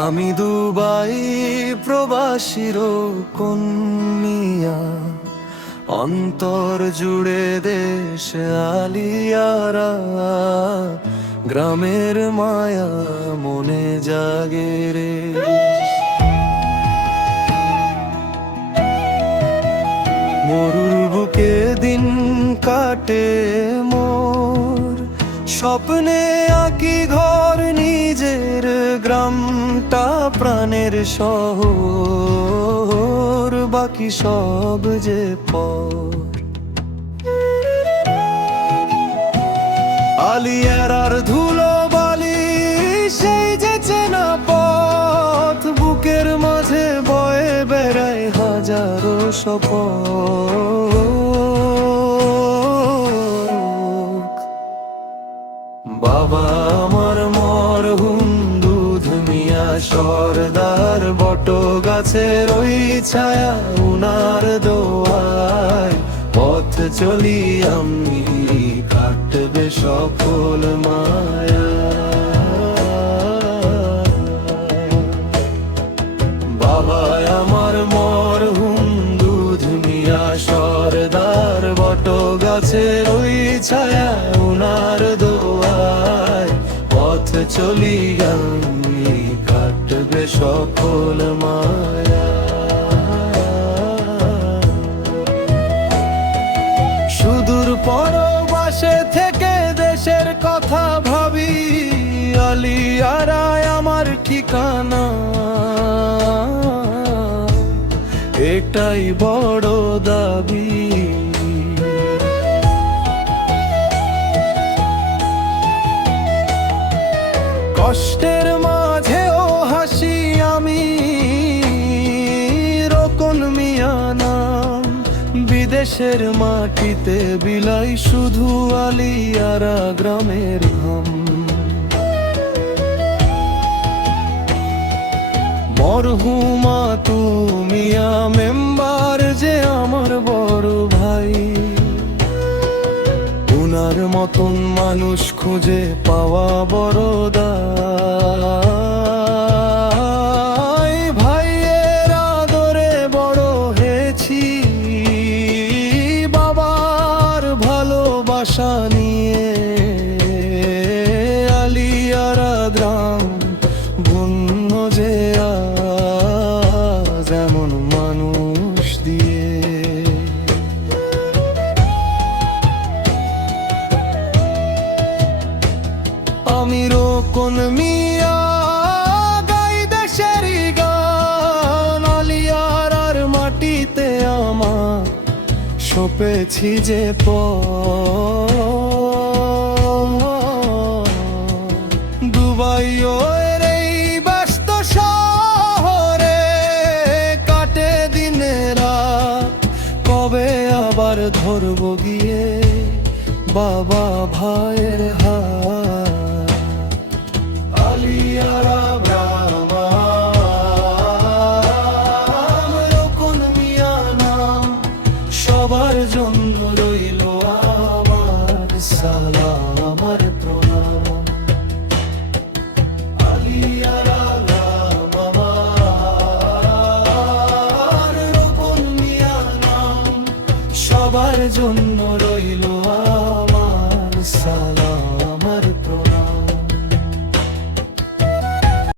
আমি দুবাই প্রবাসীর কন্যা, অন্তর জুড়ে দেশ আলিয়ারা। গ্রামের মায়া মনে জাগে রে। মরুর বুকে দিন কাটে মোর, স্বপ্নে আঁকি ঘর নিজের গ্রামটা প্রাণের শহর, বাকি সব যে পর। আলিয়ারার ধুলো বালি সেই যে চেনা পথ, বুকের মাঝে বয়ে বেড়ায় হাজারো শপথ। বাবা আমার মরহুম দুধ মিয়া সরদার, বট গাছের ওই ছায়া উনার দোয়ায় পথ চলি আমি, কাটবে সকল মায়া। বাবা আমার মরহুম দুধ মিয়া সরদার, বট গাছের ওই ছায়া উনার দোয়ায় পথ চলি আমি, কাটবে সকল মায়া। সুদূর পরবাসে থেকে দেশের কথা ভাবি, আলিয়ারায় আমার ঠিকানা। এটাই বড় দাবি। কষ্টের মাঝেও হাসি আমি, রোকন মিয়া নাম। বিদেশের মাটিতে বিলাই শুধু আলিয়ারা গ্রামের ঘাম। মরহুমা তুমিয়া মেম্বার যে আমার বড় ভাই, উনার মতন মানুষ খুঁজে পাওয়া বড় দায়। ভাইয়ের আদরে বড় হয়েছি, বাবার ভালোবাসা নিয়ে। আলিয়ারা গ্রাম ধন্য যে আজ এমন মানুষ দিয়ে। আমি রোকন মিয়া গাই দেশেরই গান, আলিয়ারার মাটিতে আমার সপেছি যে দুবাই এর এই ব্যস্ত শহরে কাটে দিনের রাত, কবে আবার ধরব গিয়ে বাবা ভাইয়ের হাত। আলিয়ারা গ্রাম আমার, রোকন মিয়া নাম। সবার জন্য রইল আমার সালাম, আমার প্রণাম। আলিয়ারা গ্রাম আমার, রোকন মিয়া নাম। সবার জন্য রইল